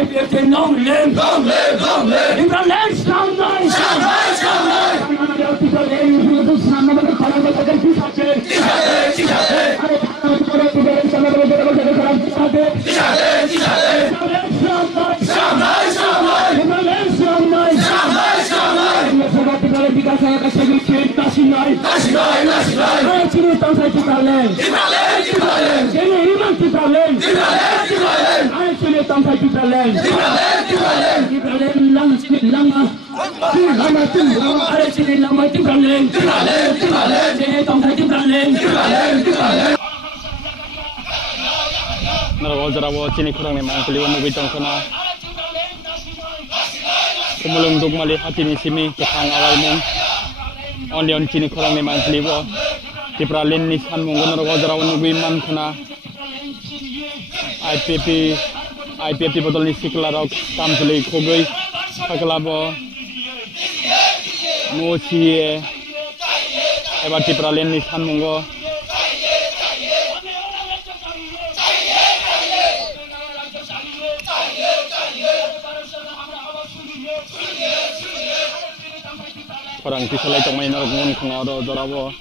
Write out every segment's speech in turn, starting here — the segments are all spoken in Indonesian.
IPFT long live, long live, long live. In the land, sound nice, sound nice, sound nice. Because saya kasih bikin nasional. Saya sini tahu saya Tipralen. Sini imam Tipralen. Saya sini tahu saya Tipralen. Tipralen lama. Saya sini lama Tipralen. Sini tahu saya Tipralen. Narok jarawo cini kurang ni mang keliwan nubi tongkona. Kumulung dugmali hati ni simi ketang awal mung. Only cini kurang ni mang keliwo. Tipralen ni san mung narok jarawo nubi man kena. IPFT botol ni siklarok tam jeli kogoi. Pakalabo. No cie. Eba Tipralen ni san mungo. Orang pisalai tong main narok ngun kengaro dorawo.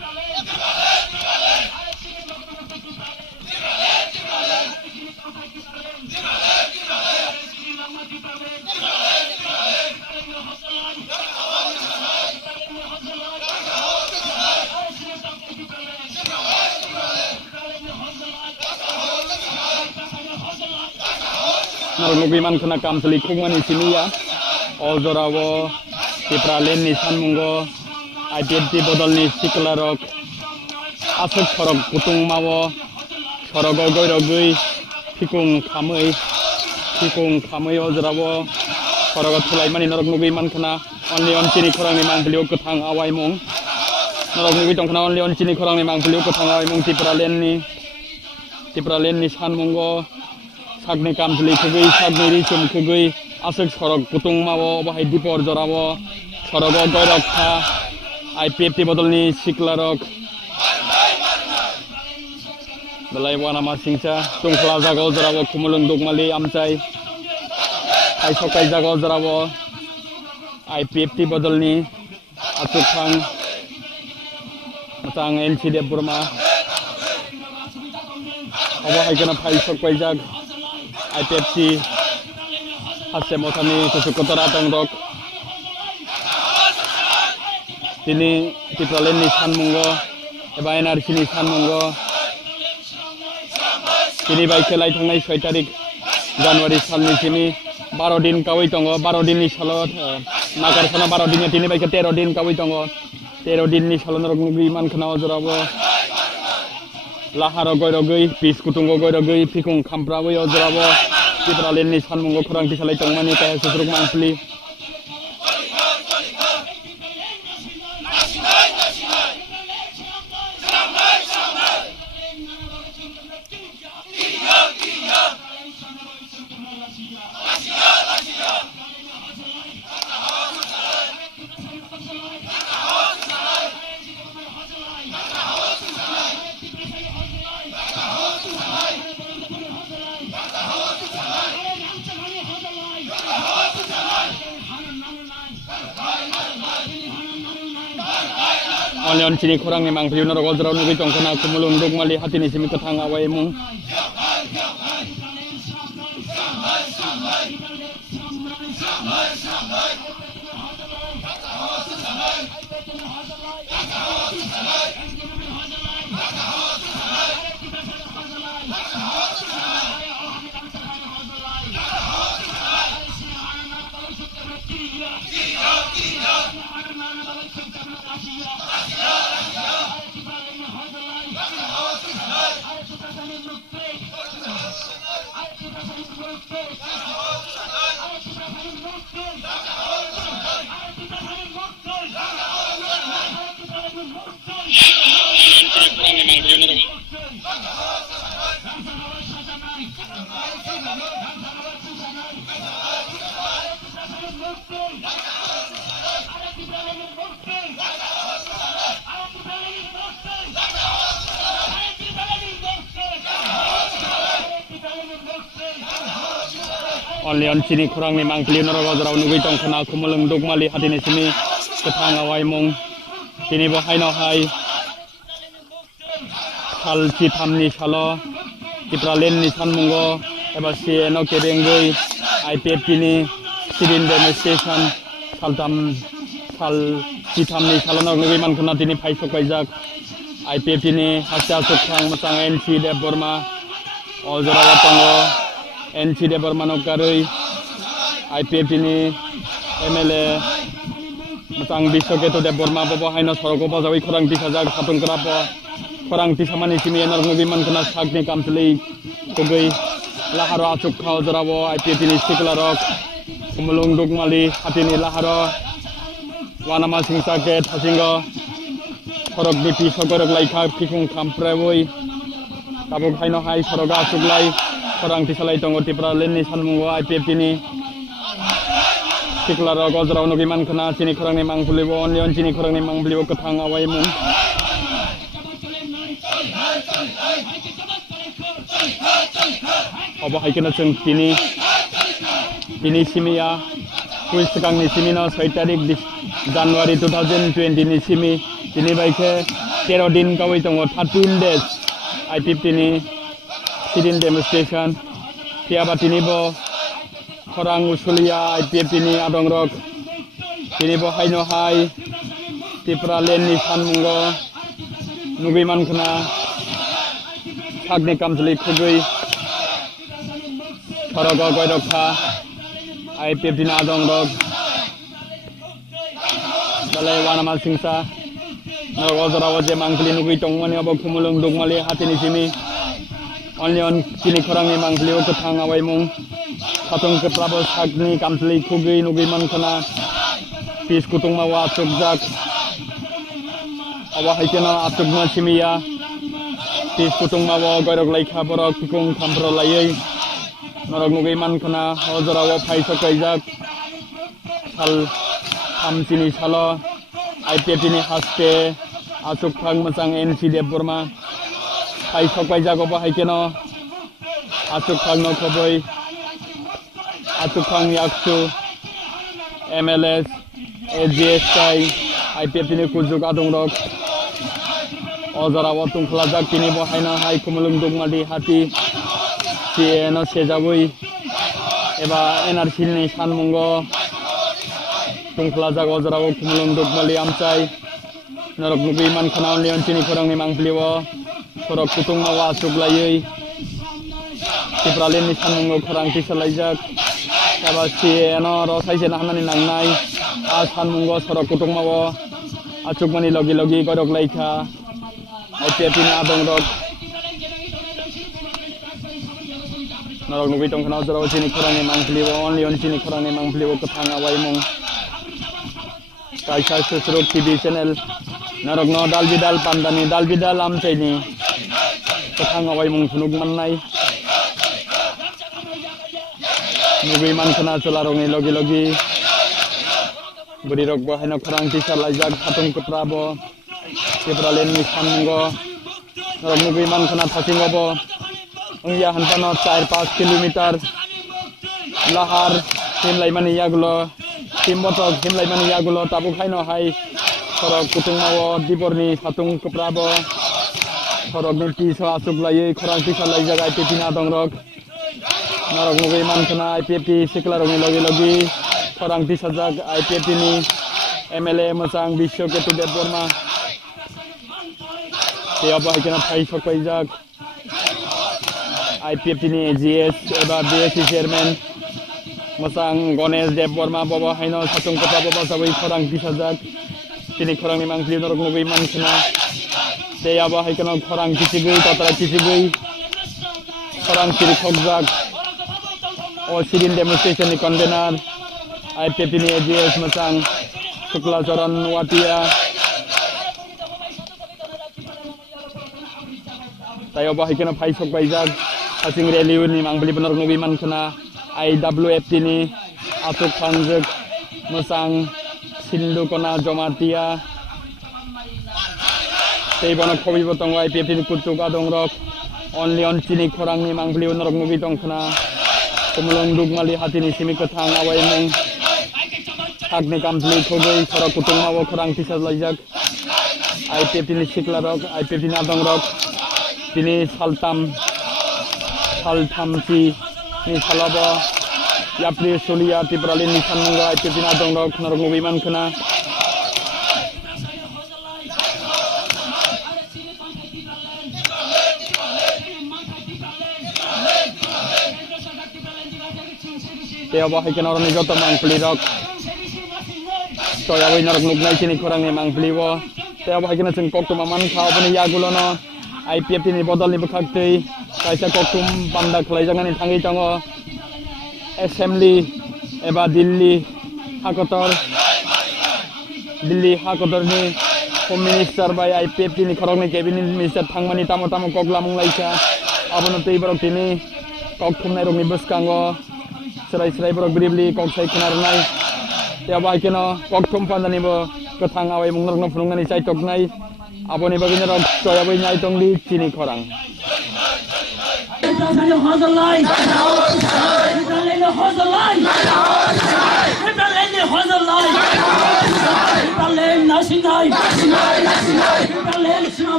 Narok nubiman kena kam selikung mani sini ya. All dorawo. Tipralen ni san mungo, IPFT bodol ni siklarok, asuk sorok kutung mawo, sorok goirogui, pikung kamui ojrawo, sorok tulai mani narok nubi man kena, only on cini korang ni mang beliau ketang awai mung, narok nubi tong kena only on cini korang ni mang beliau ketang awai mung Tipralen ni san mungo, sagni kam jeli kugui, sagni ricum kugui. Asuk sorok kutung mawo bahai dipor jorawo sorok goirok ka IPFT bodol ni siklarok belai wana masingsa tung plaza go jorawo kumulung dugmali amcai ai sokai jago jorawo IPFT bodol ni asuk khang matang LCD Burma obahai kana phai sokai jag IPFT hasil motani kesukutara tongrok. Ini Tipralen ni san mungo, eba NRC ni san mungo. Ini baik kelai tangai 6 tarik Januari sal ni sini 12 din kawai tongo, 12 din ni salot. Nakar sana 12 din ini baik 13 din kawai tongo. 13 din ni salon rok nugi man kena ojrawo. Laharo goirogui, pis kutungo goirogui, pikung kamprawo ojrawo. Tipralen ni san mungo kurang disalai tong mani kaya susruk mangpli. Only cini kurang ni mang beliau narok ojrawo nubi tong kena kumulung dugmali hati ni simi ketang awai mung. Only on cini kurang ni mang beliau narok ojrawo nubi tong kena kumulung dugmali hati ni sini ketang awai mung. Kini bahai no hai hal citam ni salo Tipralen ni san mungo eba si eno kerengoi IPFT ni sirin Demostration saltam sal Sitamni salonok nugi mankana tini paisok paijak IPFT ni hasya Chwng masang NC de Burma ojora watongo NC de Burma nokarui IPFT ni MLA masang bisoketo de Burma bobo haino soroko bazawi korang tisajak satung kerapo korang tisamani simi enor nugi mankana sakni kamsli kugui laharo asuk khao jorawo IPFT ni siklarok kumulung dugmali hatini laharo wanama singsa ke thasingo korok biti sogorok laika pikung kamprewoi tabuk haino hai soroga suglai korang tisalai tongo tipra lenni sanmungo IPFT ni siklarok ojrao nugi mankana sini korang ni mangbuliwo onlion sini korang ni mangbuliwo kethang awai mung obo haikena Chwng tini simia kuis sekang ni simi no 6 tarik di Januari 2020 ni simi tini baike 13 din kawai tongo 13 days IPFT ni sidin demonstration tiaba tini bo korang usulia IPFT ni adongrok tini bo haino hai tipra len ni sanmungo nugui mankana sagni kamsli khugui Korogo goidokha IPFT na adongrok dalai wanama singsa ojora oje mangkli nugui tongmani abo kumulung dugmali hatini simi onlion kini korang ni mangkli o kethang awai mung satung keprabo sagni kamsli khugui nugui mankana pis kutung mawa sugjak awa haikena atugma simia pis kutung mawa goirok laika borok pikung kampro layei norok nugui mankana ojora o paisok kaijak sal sini salo IPFT ni haste Chwng masang NC de Burma paisok paijak obo haikeno Chwng no khoboi Chwng yaksu MLS AGS kai IPFT ni kujuk adongrok ojora watung khlajak tini bo haina hai kumulung dugmali hati no sejabui eba NRC ni sanmungo tungkhlajak ojora o kumulung dugmali amchai norok nugui mankana onlion chini korang ni mangbliwo korok kutung mawa suglaiei tipralin ni sanmungo korang tisalaijak eba no ro saise nahnani nangnai sanmungo sorok kutung mawo achukmani logi logi korok laika IPFT ni adongrok norok nugui tongkhana ojora chini korang ni mangbliwo onlion chini korang ni mangbliwo kethang awai mung kaisa susruk TV channel narok no dalbidal pandani dalbidal amchai ni kethang awai mung sunuk mannai nugui mankana cholarok ni logi logi burirok bo haino korang tisalaijak hatung keprabo tipralen ni sanmungo norok nugui mankana thasingo bo ongya hanpano 4-5 kilometer lahar himlaimani yagulo timbotok himlaimani yagulo tabuk haino hai korok kutung mawo diborni satung keprabo korok ni tiso asuglaiei korang tisalaijak IPFT na adongrok norok nugui mankana IPFT siklarok ni logi logi korang tisajak IPFT ni MLA masang bisoketo de Burma tiaba haikena paisok paijak IPFT ni AGS eba BSC chairman masang Ganesh de Burma bobo haino satung keprabo basawi korang tisajak tini korang ni mangkli norok nugui mankana tiaba haikena korang kisigui totara kisigui korang kiri khogjak o sidin demonstration ni convener IPFT ni AGS masang Shukla Charan Watia tayo ba haikena paisok paijak asing rally ni mangbeli benar nugui mankana IWFT ni Chwng masang sindu kona jomatia teibono khobi botong IPFT ni kutuk adongrok only on chini korang ni mangbeli norok nugui tongkhana kumulung dugmali hatini simi kethang awai mung hakni kamsli khogoi korok kutung mawo korang tisalaijak IPFT ni siklarok IPFT ni adongrok tini saltamci ni salabo yapri sulia tipralin ni sanmungo IPFT ni adongrok norok nugui mankana Teo bahai kena orang ni joto mangpli rok. Toya wei narok nugnai sini korang ni mangpli wo. Teo bahai kena sing koktum aman kau pun yagulono. IPFT ni bodol ni bekakti. Kaisa koktum banda kelai jangan ni tangi jango. Assembly eba Delhi hakotor ni Home Minister by IPFT ni korang ni Cabinet Minister thangmani tamo koklamung laisa. Abono tei borok tini koktum nai rok ni beskango. Serai borok bribli kok sai kenar nai. Ya bahai kena koktum pandani bo ketang awai mung norok no phunung ni sai tok nai. Aboni bagini rok toya bai nyai tong li chini korang.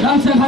Rangchak